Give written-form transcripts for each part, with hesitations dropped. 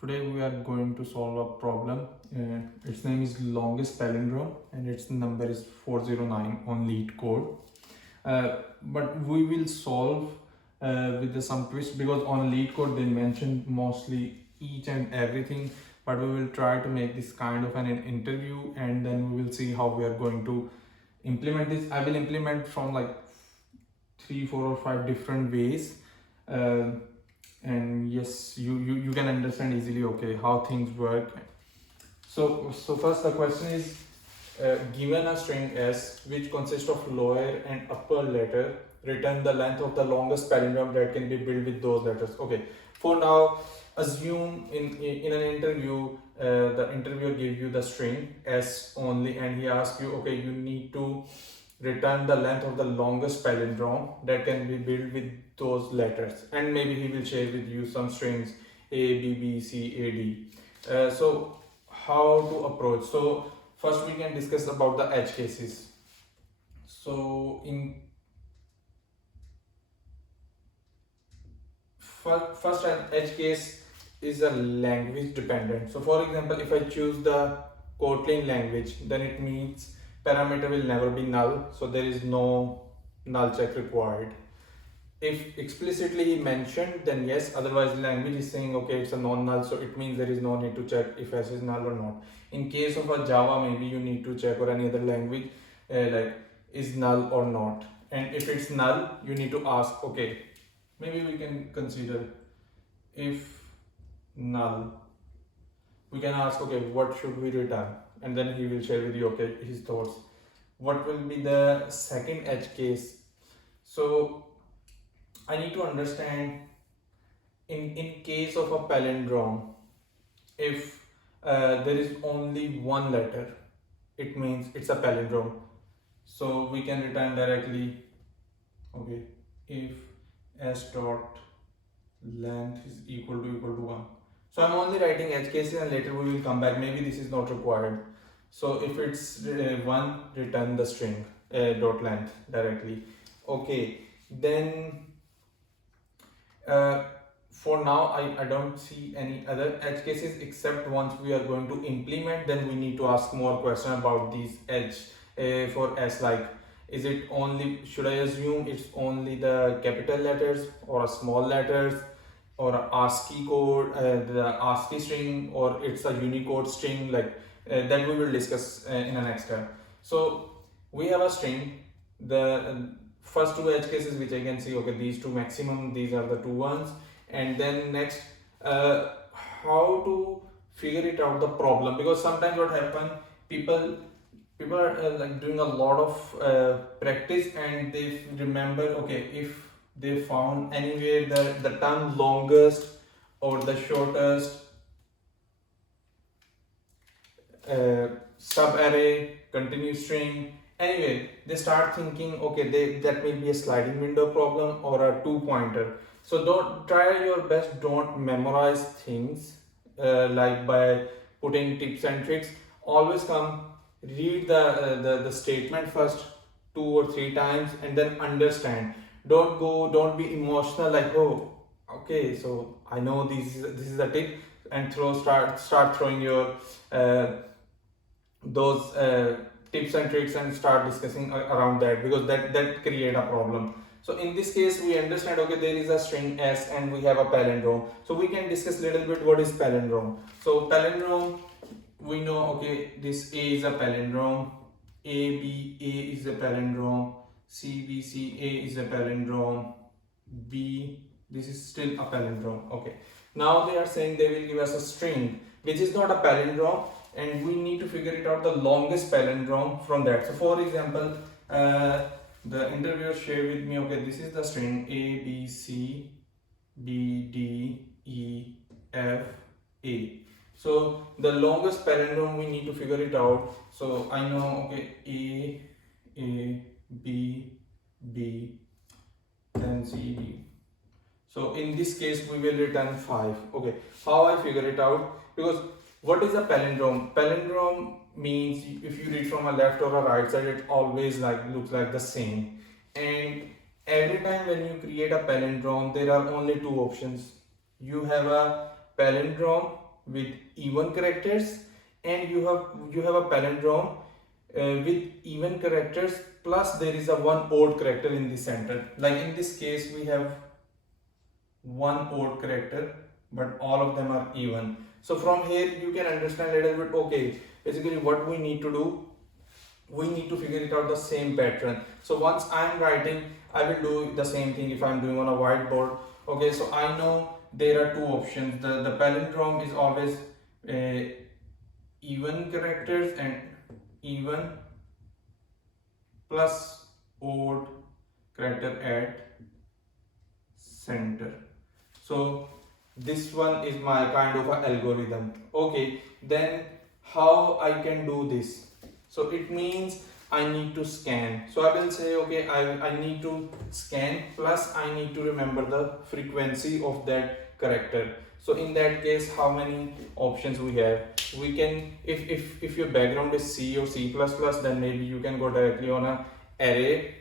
Today we are going to solve a problem. Its name is longest palindrome and its number is 409 on lead code. But we will solve with some twist because on lead code they mentioned mostly each and everything, but we will try to make this kind of an interview and then we will see how we are going to implement this. I will implement from like 3, 4 or 5 different ways. Uh, and yes, you can understand easily okay how things work. So first the question is, given a string s which consists of lower and upper letter, return the length of the longest palindrome that can be built with those letters. Okay, for now assume in an interview, the interviewer gives you the string s only and he asks you, okay, you need to return the length of the longest palindrome that can be built with those letters, and maybe he will share with you some strings a b b c a d. So how to approach? So first we can discuss about the edge cases. So in first edge case is a language dependent. So for example, if I choose the Kotlin language, then it means parameter will never be null, so there is no null check required. If explicitly mentioned, then yes, otherwise the language is saying okay, it's a non-null, so it means there is no need to check if s is null or not. In case of a Java, maybe you need to check, or any other language, like is null or not. And if it's null, you need to ask, okay, maybe we can consider if null, we can ask, okay, what should we return? And then he will share with you, okay, his thoughts. What will be the second edge case? So I need to understand in case of a palindrome, if there is only one letter, it means it's a palindrome. So we can return directly, okay, if s dot length is equal to 1. So I'm only writing edge cases and later we will come back. Maybe this is not required. So if it's 1, return the string dot length directly. Okay, then for now I don't see any other edge cases, except once we are going to implement, then we need to ask more question about these edge for s, like is it only, should I assume it's only the capital letters or a small letters or a ASCII code, the ASCII string, or it's a Unicode string, like that we will discuss in the next step. So we have a string, the first two edge cases which I can see, okay, these two maximum, these are the two ones. And then next, how to figure it out the problem, because sometimes what happen, people are like doing a lot of practice and they remember, okay, if they found anywhere the term longest or the shortest, sub array, continuous string, anyway, they start thinking, okay, that may be a sliding window problem or a two pointer. So don't try your best, don't memorize things like by putting tips and tricks. Always come read the statement first 2 or 3 times and then understand. Don't be emotional like, oh, okay, so I know this is the tip, and start throwing your those tips and tricks and start discussing around that, because that create a problem. So in this case we understand, okay, there is a string s and we have a palindrome, so we can discuss little bit what is palindrome. So palindrome, we know, okay, this a is a palindrome, a is a palindrome, c a is a palindrome, b, this is still a palindrome. Okay, now they are saying they will give us a string which is not a palindrome, and we need to figure it out the longest palindrome from that. So for example, the interviewer shared with me, okay, this is the string a b c b d e f a. So the longest palindrome we need to figure it out. So I know, okay, a b b then c d. So in this case we will return 5. Okay, how I figure it out? Because what is a palindrome? Palindrome means if you read from a left or a right side, it always looks like the same. And every time when you create a palindrome, there are only two options. You have a palindrome with even characters, and you have a palindrome with even characters plus there is a one odd character in the center. Like in this case we have one odd character but all of them are even. So from here you can understand a little bit, okay, basically what we need to do, we need to figure it out the same pattern. So once I'm writing, I will do the same thing if I'm doing on a whiteboard. Okay, so I know there are two options. The palindrome is always even characters and even plus odd character at center. So this one is my kind of a algorithm. Okay, then how I can do this? So it means I need to scan. So I will say, okay, I need to scan plus I need to remember the frequency of that character. So in that case, how many options we have? We can, if your background is C or C++, then maybe you can go directly on a array.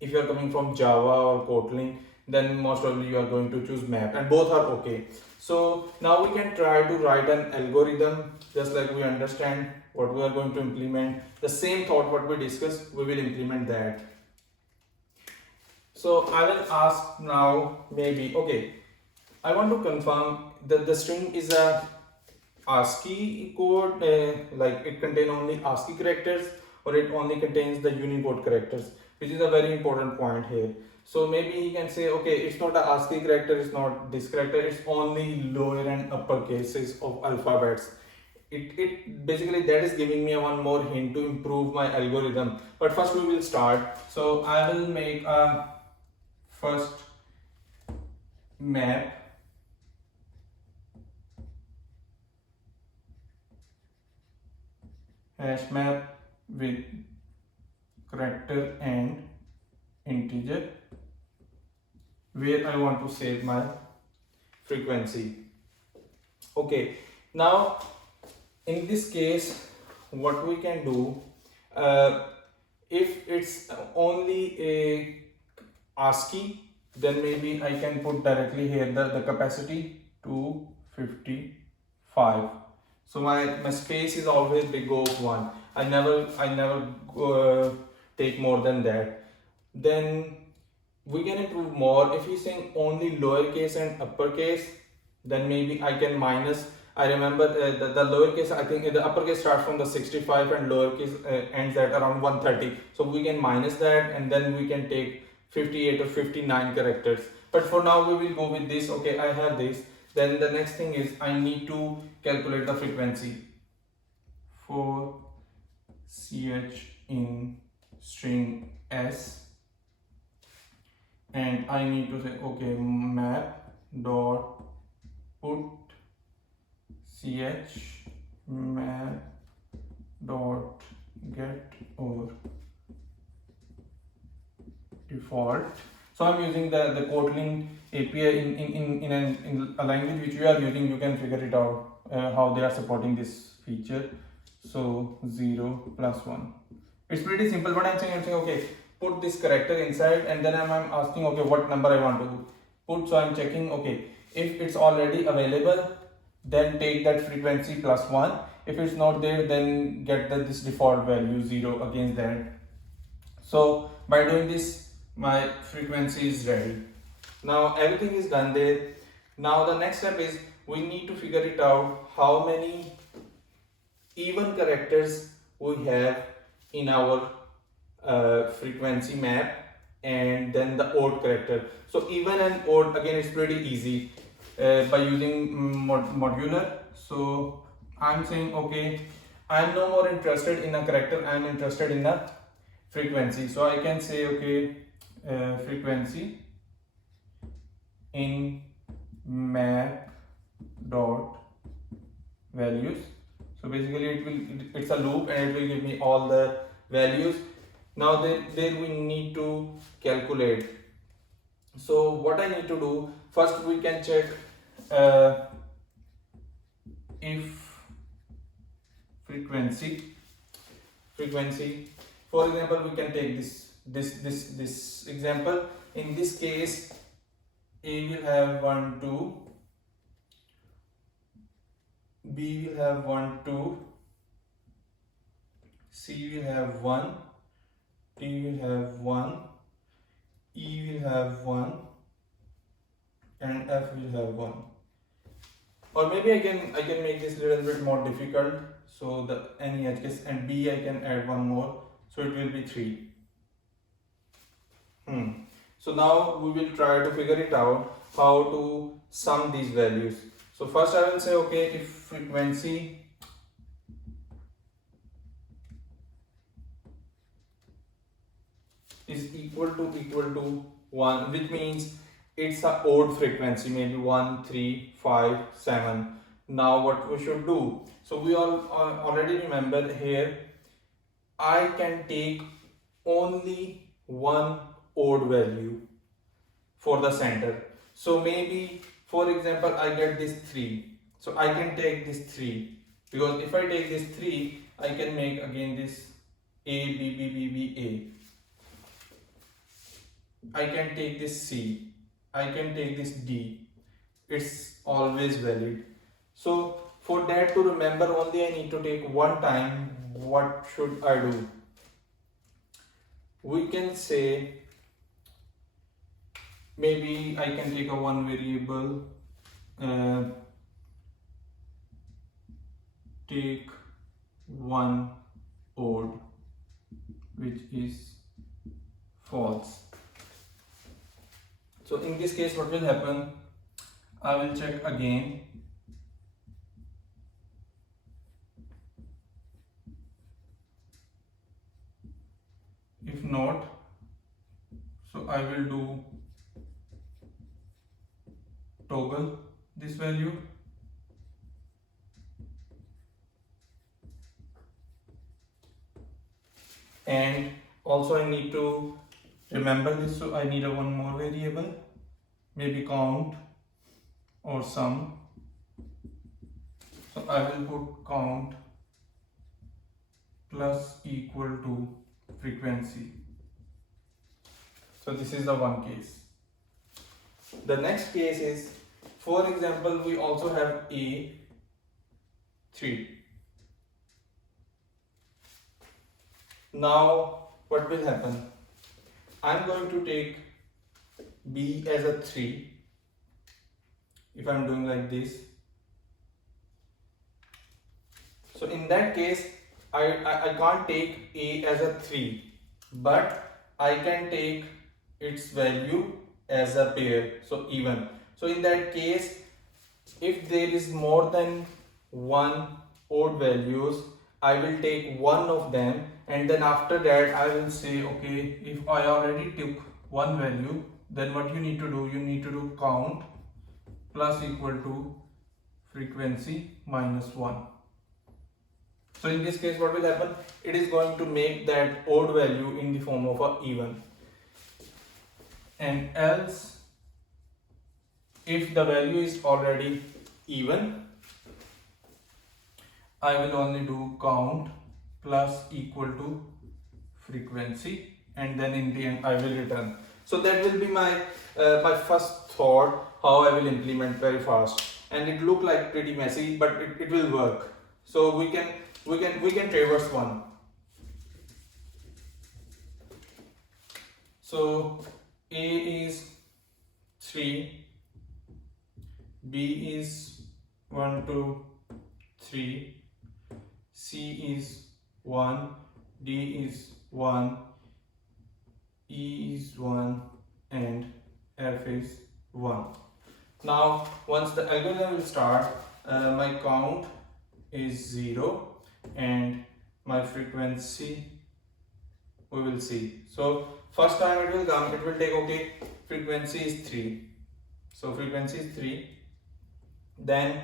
If you are coming from Java or Kotlin, then most probably you are going to choose map, and both are okay. So now we can try to write an algorithm, just like we understand what we are going to implement. The same thought what we discussed, we will implement that. So I will ask now, maybe, okay, I want to confirm that the string is a ASCII code, like it contains only ASCII characters, or it only contains the Unicode characters, which is a very important point here. So maybe he can say, okay, it's not a ASCII character, it's not this character, it's only lower and upper cases of alphabets. It basically that is giving me one more hint to improve my algorithm. But first we will start. So I will make a first map hash map with character and integer where I want to save my frequency. Okay, now in this case what we can do, if it's only a ASCII, then maybe I can put directly here the capacity to 55. So my space is always big of 1. I never take more than that. Then we can improve more. If he's saying only lowercase and uppercase, then maybe I can minus. I remember the lowercase, I think the uppercase starts from the 65 and lowercase ends at around 130. So we can minus that and then we can take 58 or 59 characters. But for now we will go with this. Okay, I have this. Then the next thing is I need to calculate the frequency for ch in string s, and I need to say, okay, map dot put ch map dot get or default. So I'm using the Kotlin API in a language which we are using. You can figure it out how they are supporting this feature. So 0 plus 1. It's pretty simple. What I'm saying, okay, put this character inside, and then I'm asking, okay, what number I want to put. So I'm checking, okay, if it's already available, then take that frequency plus 1. If it's not there, then get this default value 0 against that. So by doing this, my frequency is ready. Now everything is done there. Now the next step is we need to figure it out how many even characters we have in our frequency map, and then the odd character. So even and odd, again, it's pretty easy by using modular. So I'm saying, okay, I'm no more interested in a character, I'm interested in a frequency. So I can say, okay, frequency in map dot values. So basically it's a loop and it will give me all the values. Now there we need to calculate. So what I need to do, first we can check if frequency, for example, we can take this example. In this case, A will have 1 2 B will have 1, 2, C will have 1, D will have 1, E will have 1, and F will have 1. Or maybe I can make this a little bit more difficult. So the any edge case, and B I can add one more, so it will be 3. So now we will try to figure it out how to sum these values. So first I will say, okay, if frequency is equal to 1, which means it's a odd frequency, maybe 1, 3, 5, 7. Now what we should do? So we all already remember here, I can take only one odd value for the center. So maybe, for example, I get this 3. So I can take this 3, because if I take this 3, I can make again this A, B, B, B, B, A. I can take this C, I can take this D. It's always valid. So for that to remember, only I need to take one time. What should I do? We can say, maybe I can take a one variable, take one odd, which is false. So in this case, what will happen? I will check again. If not, so I will do toggle this value. And also I need to remember this, so I need a one more variable, maybe count or sum. So I will put count plus equal to frequency. So this is the one case. The next case is, for example, we also have A 3. Now what will happen? I'm going to take B as a 3. If I'm doing like this, so in that case I can't take A as a 3, but I can take its value as a pair, so even. So in that case, if there is more than one odd values, I will take one of them, and then after that I will say, okay, if I already took one value, then what you need to do, you need to do count plus equal to frequency minus 1. So in this case, what will happen? It is going to make that odd value in the form of a even. And else, if the value is already even, I will only do count plus equal to frequency, and then in the end I will return. So that will be my my first thought, how I will implement very fast, and it look like pretty messy, but it will work. So we can traverse one. So A is 3, B is 1, 2, 3, C is 1, D is 1, E is 1, and F is 1. Now once the algorithm will start, my count is 0 and my frequency we will see. So first time it will come, it will take, okay, frequency is 3. So frequency is 3. Then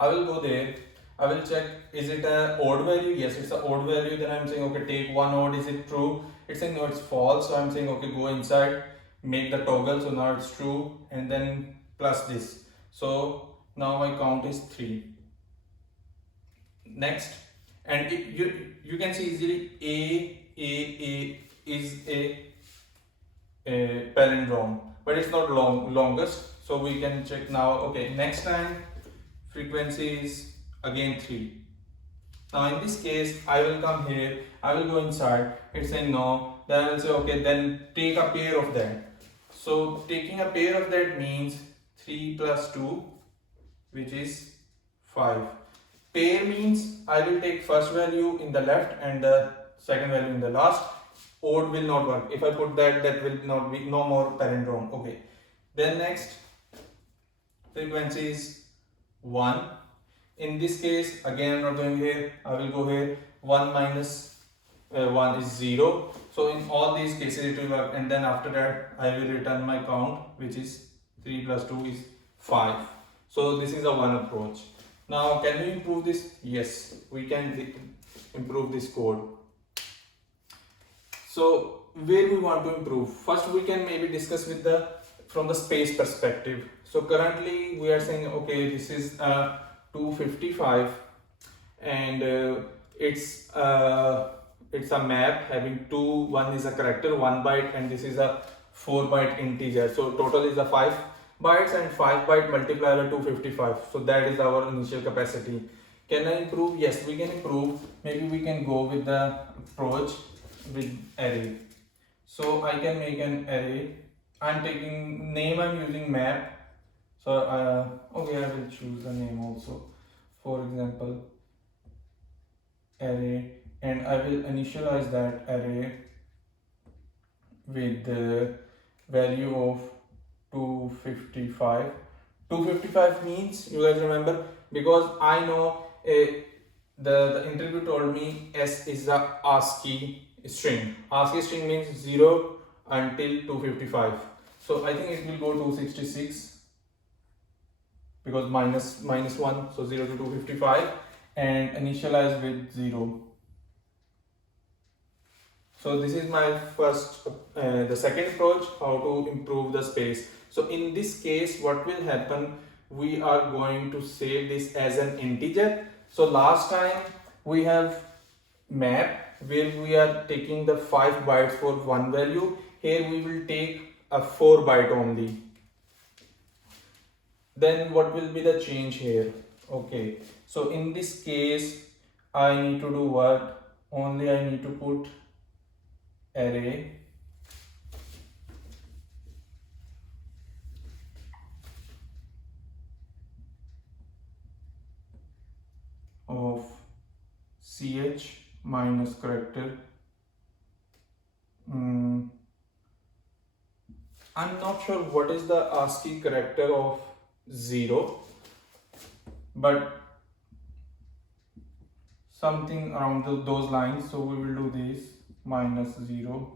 I will go there, I will check, is it a odd value? Yes, it's an odd value. Then I'm saying, okay, take one odd, is it true? It's saying no, it's false. So I'm saying, okay, go inside, make the toggle, so now it's true, and then plus this. So now my count is 3. Next, and you can see easily A is a palindrome, but it's not longest. So we can check now. Okay, next time frequency is again 3. Now in this case, I will come here, I will go inside, it's saying no, then I will say okay, then take a pair of that. So taking a pair of that means 3 plus 2, which is 5. Pair means I will take first value in the left and the second value in the last. Odd will not work. If I put that, that will not be, no more palindrome. Okay. Then next, frequency is 1. In this case, again I'm not going here, I will go here. 1 minus 1 is 0. So in all these cases it will work, and then after that I will return my count, which is 3 plus 2 is 5. So this is a one approach. Now can we improve this? Yes, we can improve this code. So where we want to improve? First we can maybe discuss with the from the space perspective. So currently we are saying okay, this is 255 and it's a map having two. One is a character, 1 byte, and this is a 4 byte integer. So total is a 5 bytes and 5 byte multiplier by 255. So that is our initial capacity. Can I improve? Yes, we can improve. Maybe we can go with the approach with array. So I can make an array. I'm taking name, I'm using map. So okay, I will choose a name also. For example, array, and I will initialize that array with the value of 255. 255 means, you guys remember, because I know the interview told me S is a ASCII string. ASCII string means 0 until 255. So I think it will go 266 because minus 1, so 0 to 255, and initialize with 0. So this is my first, the second approach, how to improve the space. So in this case, what will happen? We are going to save this as an integer. So last time we have map where we are taking the 5 bytes for one value. Here we will take a 4 byte only. Then what will be the change here? Okay, so in this case, I need to do what? Only I need to put array of ch minus character. I'm not sure what is the ASCII character of 0, but something around those lines. So we will do this minus 0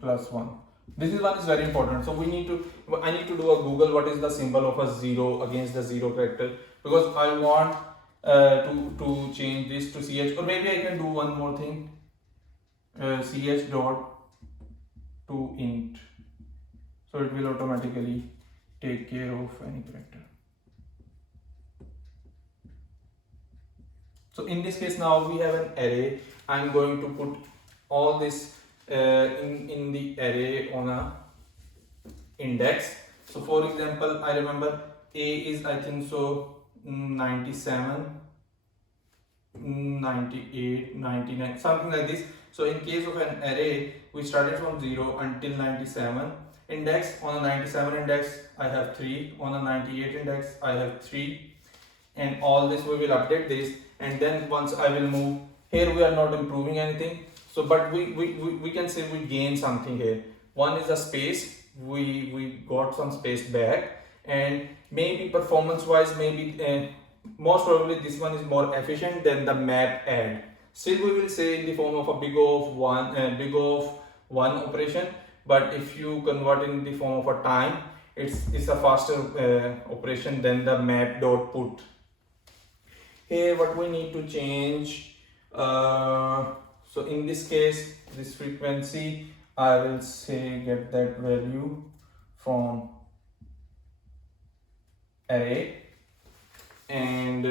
plus 1. This one is very important. So I need to do a Google what is the symbol of a 0 against the 0 character, because I want to change this to ch, or maybe I can do one more thing, ch dot to int, so it will automatically take care of any character. So in this case, now we have an array. I'm going to put all this in the array on a index. So for example, I remember a is, I think so, 97, 98, 99, something like this. So in case of an array, we started from 0 until 97 index. On a 97 index I have 3, on a 98 index I have 3, and all this we will update this, and then once I will move here, we are not improving anything. So but we can say we gain something here. One is a space, we got some space back, and maybe performance wise, maybe most probably this one is more efficient than the map add. Still we will say in the form of a big O of 1 operation, but if you convert in the form of a time, it's a faster operation than the map dot put. Here what we need to change, so in this case, this frequency, I will say get that value from array, and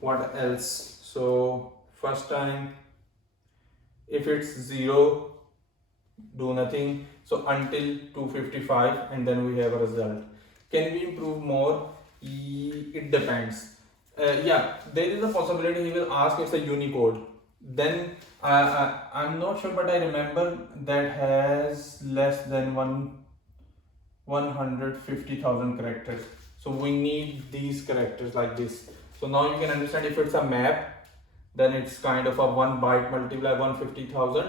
what else? So first time, if it's 0, do nothing. So until 255, and then we have a result. Can we improve more? It depends. Yeah, there is a possibility he will ask it's a Unicode. Then I'm not sure, but I remember that has less than 150,000 characters. So we need these characters like this. So now you can understand if it's a map, then it's kind of a 1 byte multiplied 150,000.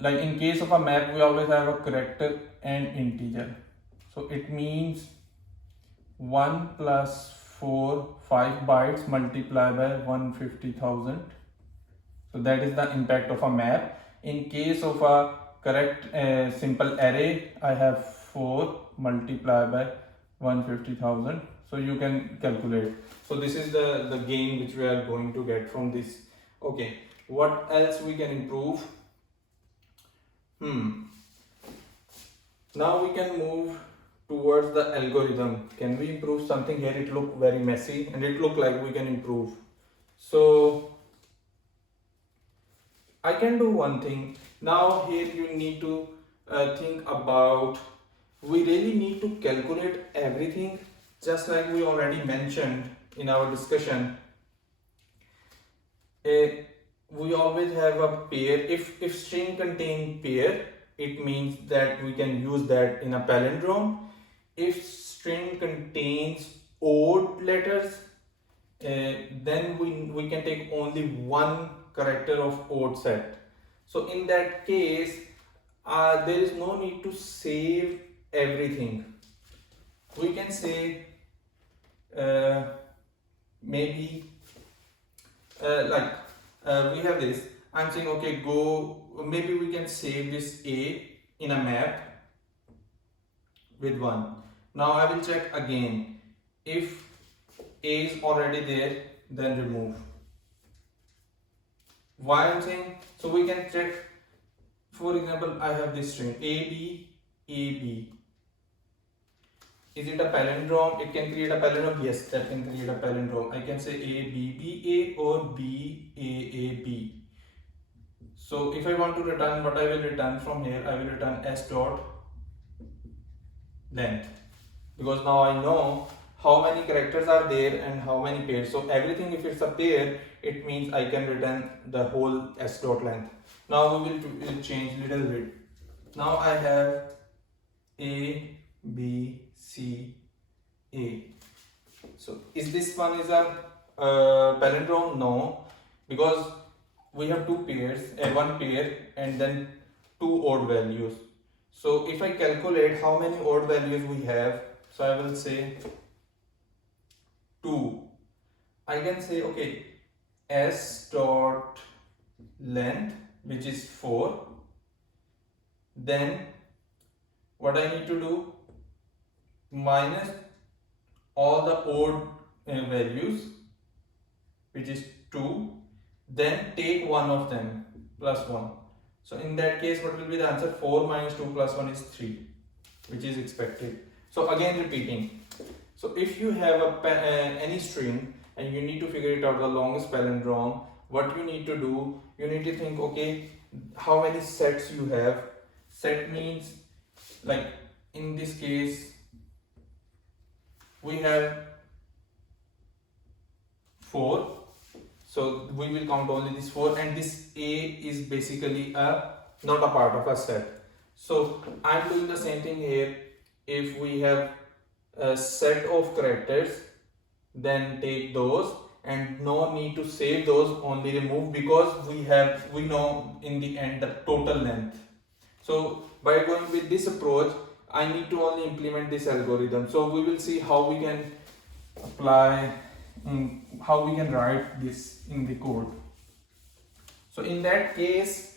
Like in case of a map, we always have a character and integer. So it means 1 plus 4, 5 bytes multiplied by 150,000. So that is the impact of a map. In case of a correct simple array, I have 4 multiplied by 150,000. So you can calculate. So this is the gain which we are going to get from this. Okay, what else we can improve? Now we can move towards the algorithm. Can we improve something here? It looked very messy and it looked like we can improve. So I can do one thing. Now here you need to think about, we really need to calculate everything, just like we already mentioned in our discussion. We always have a pair. If string contain pair, it means that we can use that in a palindrome. If string contains odd letters, then we can take only one character of odd set. So in that case, there is no need to save everything. We can say maybe we have this. I'm saying okay, maybe we can save this A in a map with 1. Now I will check again. If A is already there, then remove. Why I'm saying? So we can check, for example, I have this string AB, AB. Is it a palindrome? It can create a palindrome? Yes, that can create a palindrome. I can say A, B, B, A or B, A, A, B. So if I want to return, what I will return from here, I will return S dot length. Because now I know how many characters are there and how many pairs. So everything, if it's a pair, it means I can return the whole S dot length. Now we will change little bit. Now I have A, B, C, A. So is this one is a palindrome? No, because we have two pairs, one pair and then two odd values. So if I calculate how many odd values we have, so I will say 2. I can say okay, S dot length, which is 4. Then what I need to do, minus all the odd values, which is 2, then take one of them, plus 1. So in that case, what will be the answer? 4 minus 2 plus 1 is 3, which is expected. So again repeating. So if you have any string and you need to figure it out the longest palindrome, what you need to do, you need to think, okay, how many sets you have. Set means, like in this case, we have 4. So we will count only this 4, and this A is basically not a part of a set. So I'm doing the same thing here. If we have a set of characters, then take those, and no need to save those, only remove, because we know in the end the total length. So by going with this approach, I need to only implement this algorithm. So we will see how we can apply, how we can write this in the code. So in that case,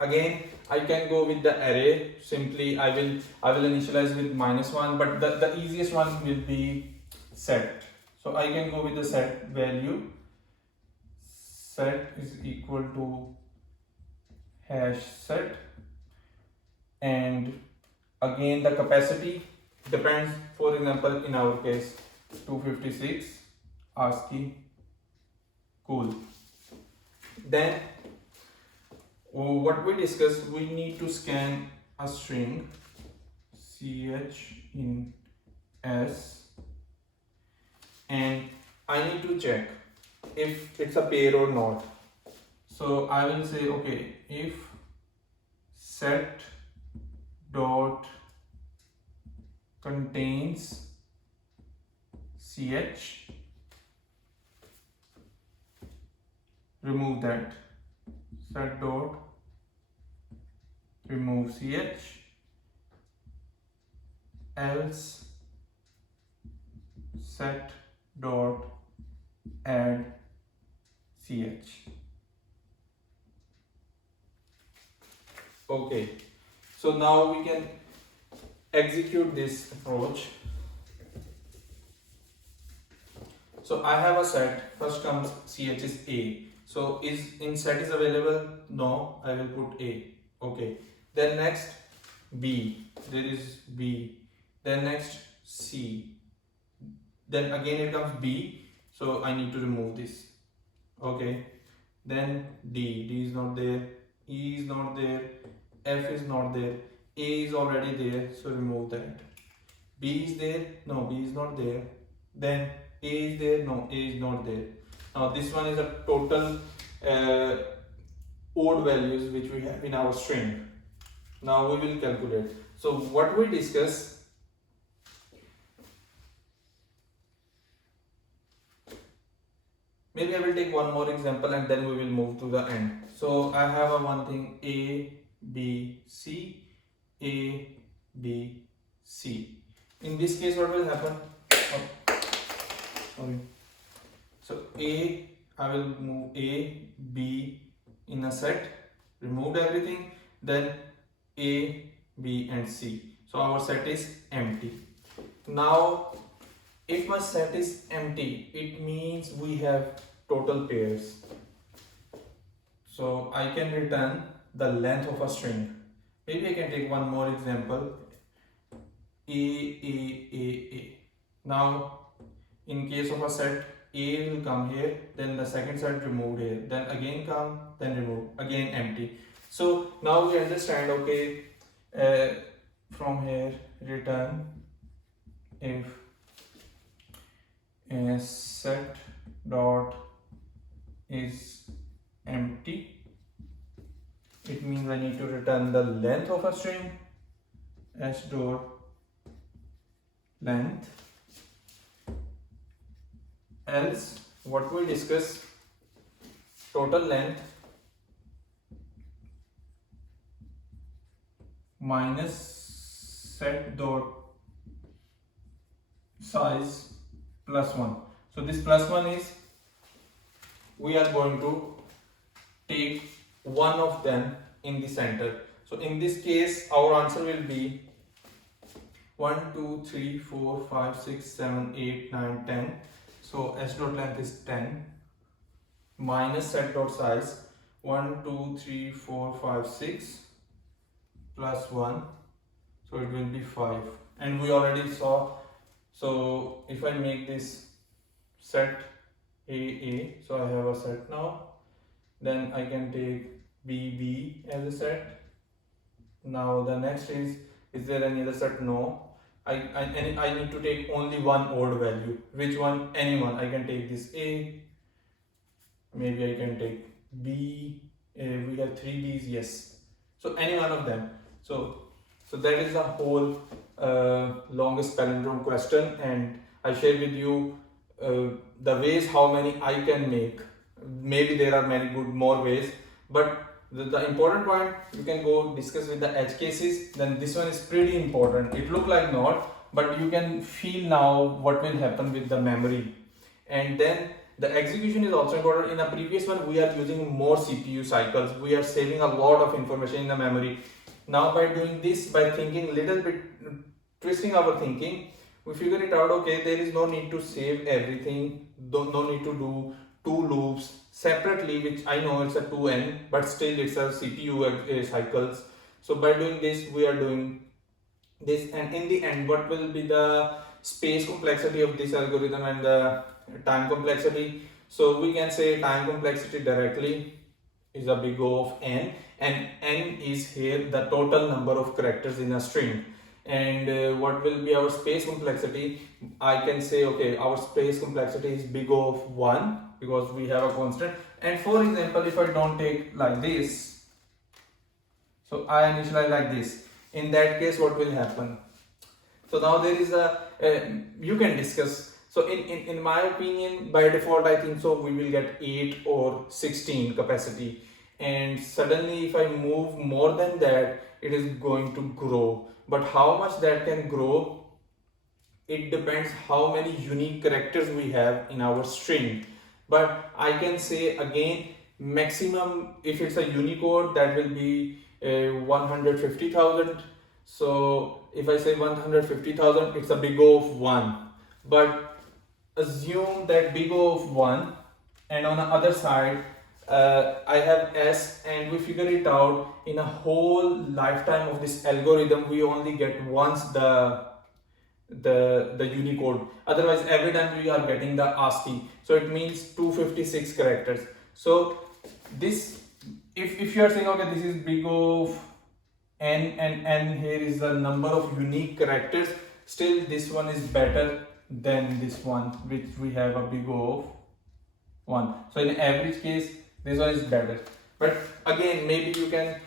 again I can go with the array. Simply I will initialize with -1, but the easiest one will be set. So I can go with the set value. Set is equal to hash set, and again the capacity depends. For example, in our case 256 ASCII. Cool. Then what we discussed, we need to scan a string ch in S, and I need to check if it's a pair or not. So I will say, okay, if set dot contains ch, remove that. Set dot remove ch, else set dot add ch. Okay, so now we can execute this approach. So I have a set. First comes ch is a. So is in set is available? No, I will put a. Okay. Then next b. There is b. Then next c. Then again it comes b. So I need to remove this. Okay. Then d. D is not there. E is not there. F is not there. A is already there. So remove that. B is there. No, B is not there. Then A is there. No, A is not there. Now this one is a total odd values which we have in our string. Now we will calculate. So what we discuss, maybe I will take one more example and then we will move to the end. So I have a one thing A, B, C, A, B, C. In this case what will happen? Sorry. So I will move A, B in a set, removed everything, then A, B and C. So our set is empty. Now if my set is empty, it means we have total pairs. So I can return the length of a string. Maybe I can take one more example. A. Now in case of a set, A will come here, then the second set removed here, then again come, then remove, again empty. So now we understand, okay, from here return if a set dot is empty, it means I need to return the length of a string, s dot length, else what we discuss, total length minus set dot size plus 1. So this plus 1 is, we are going to take one of them in the center. So in this case our answer will be 1 2 3 4 5 6 7 8 9 10. So s dot length is 10 minus set dot size 1 2 3 4 5 6 plus 1, so it will be 5, and we already saw. So if I make this set A, so I have a set now, then I can take B as a set. Now the next is there any other set? No. I need to take only one odd value. Which one? Anyone. I can take this A, maybe I can take B. We have 3 B's, yes. So any one of them. So that is the whole longest palindrome question, and I share with you the ways how many I can make. Maybe there are many more ways, but the important point you can go discuss with the edge cases. Then this one is pretty important. It look like not, but you can feel now what will happen with the memory. And then the execution is also important. In the previous one we are using more CPU cycles, we are saving a lot of information in the memory. Now by doing this, by thinking little bit, twisting our thinking, we figure it out, okay, there is no need to save everything, no need to do 2 loops separately, which I know it's a 2n, but still it's a CPU cycles. So by doing this, we are doing this, and in the end what will be the space complexity of this algorithm and the time complexity? So we can say time complexity directly is a big O of n, and n is here the total number of characters in a string. and what will be our space complexity, I can say okay, our space complexity is big O of 1 because we have a constant. And for example, if I don't take like this, so I initialize like this, in that case what will happen? So now there is you can discuss. So in my opinion, by default I think so we will get 8 or 16 capacity, and suddenly if I move more than that, it is going to grow. But how much that can grow, it depends how many unique characters we have in our string. But I can say again, maximum if it's a Unicode, that will be 150,000. So if I say 150,000, it's a big O of 1. But assume that big O of 1, and on the other side I have S, and we figure it out in a whole lifetime of this algorithm, we only get once the Unicode. Otherwise every time we are getting the ASCII, so it means 256 characters. So this, if you are saying okay, this is big O of n, and n here is the number of unique characters, still this one is better than this one, which we have a big O of 1. So in average case, this one is better. But again, maybe you can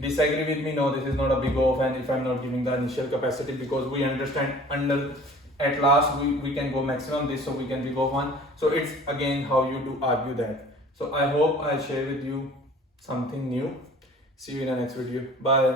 disagree with me. No, this is not a big O of n if I'm not giving the initial capacity, because we understand under at last we can go maximum this, so we can big O of 1. So it's again how you do argue that. So I hope I share with you something new. See you in the next video. Bye.